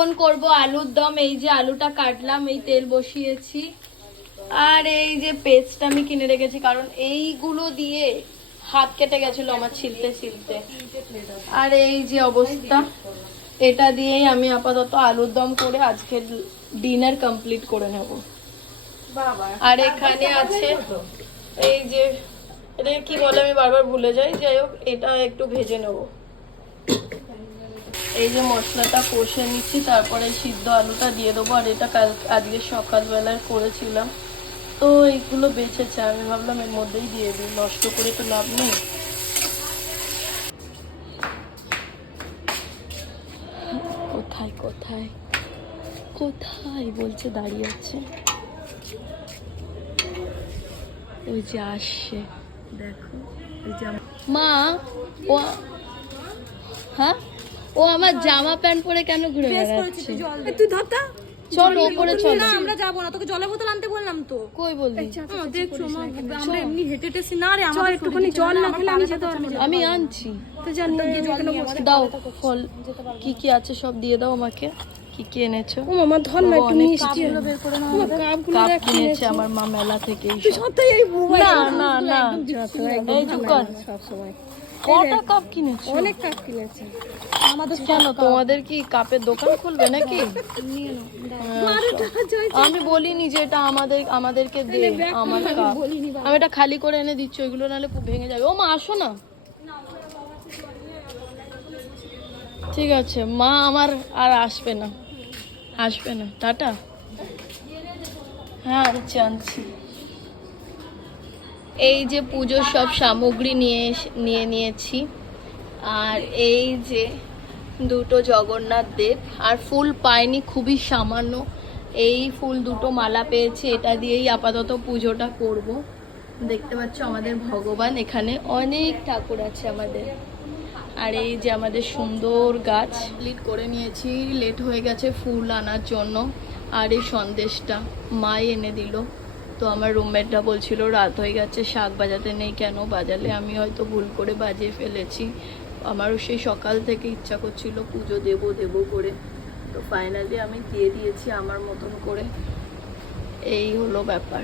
এখন করব আলুর দম। এই যে আলুটা কাটলাম, এই তেল বসিয়েছি, আর এই যে পেস্টটা আমি কিনে রেখেছি, কারণ এইগুলো দিয়ে হাত কেটে গেছিল আমার ছিলতে ছিলতে। আর এই যে অবস্থা, এটা দিয়েই আমি আপাতত আলুর দম করে আজকে ডিনার কমপ্লিট করে নেব। আর এখানে আছে এই যে, এটা কি বলে আমি বারবার ভুলে যাই, যাই হোক এটা একটু ভেজে নেব। এই যে মশলাটা কষে নিচ্ছি, তারপরে সিদ্ধ আলুটা দিয়ে দেবো। আর এটা আজকে সকালবেলায় করেছিলাম, তো এইগুলো বেঁচেছে, আমি ভাবলাম এর মধ্যেই দিয়ে দিই, নষ্ট করে তো লাভ নেই। কোথায় কোথায় কোথায় বলছে দাঁড়িয়ে আছে, ওই যে আসছে, দেখো ওই যে মা। ও হ্যাঁ, ও আমার জামা প্যান্ট পরে কেন ঘুরে বেড়াচ্ছে? তুই ধরতা চল ওপরে চল। না আমরা যাবো না, তোকে জলের বোতল আনতে বললাম তো। কই বললি? দেখছো আমরা এমনি হেঁটে টেছি না রে, আমার একটুখানি জল না খেলে আমি যেতে পারবো না। আমি আনছি তো জানি দাও, ফল কি কি আছে সব দিয়ে দাও আমাকে। কি কি এনেছো? ও মামা ধর না একটু মিষ্টি বের করে নাও। কাপ কিনেছে আমার মা মেলা থেকে। তুই সত্যি এই মোবাইল না না না, এই দোকান সব সময় কটা কাপ কিনেছো? অনেক কাপ কিনেছে আমাদের। কেন তোমাদের কি কাপের দোকান খুলবে নাকি? আমি বলিনি যে এটা আমাদেরকে দে, আমার কাপ। আমি এটা খালি করে এনে দিচ্ছি, ওইগুলো নাহলে ভেঙে যাবে। ও মা আসো না। ঠিক আছে মা, আমার আর আসবে না, আসবে না, টাটা। হ্যাঁ আনছি আনছি। এই যে পুজোর সব সামগ্রী নিয়ে নিয়েছি, আর এই যে দুটো জগন্নাথ দেব, আর ফুল পাইনি, খুবই সামান্য এই ফুল দুটো মালা পেয়েছি, এটা দিয়েই আপাতত পুজোটা করব। দেখতে পাচ্ছ আমাদের ভগবান, এখানে অনেক ঠাকুর আছে আমাদের। আর এই যে আমাদের সুন্দর গাছ কমপ্লিট করে নিয়েছি, লেট হয়ে গেছে ফুল আনার জন্য। আর এই সন্দেশটা মাই এনে দিল, তো আমার রুমমেটটা বলছিল রাত হয়ে গেছে, শাক বাজাতে নেই, কেন বাজালে? আমি হয়তো ভুল করে বাজিয়ে ফেলেছি। আমারও সেই সকাল থেকে ইচ্ছা করছিল পুজো দেবো করে, তো ফাইনালি আমি দিয়ে দিয়েছি আমার মতন করে। এই হলো ব্যাপার।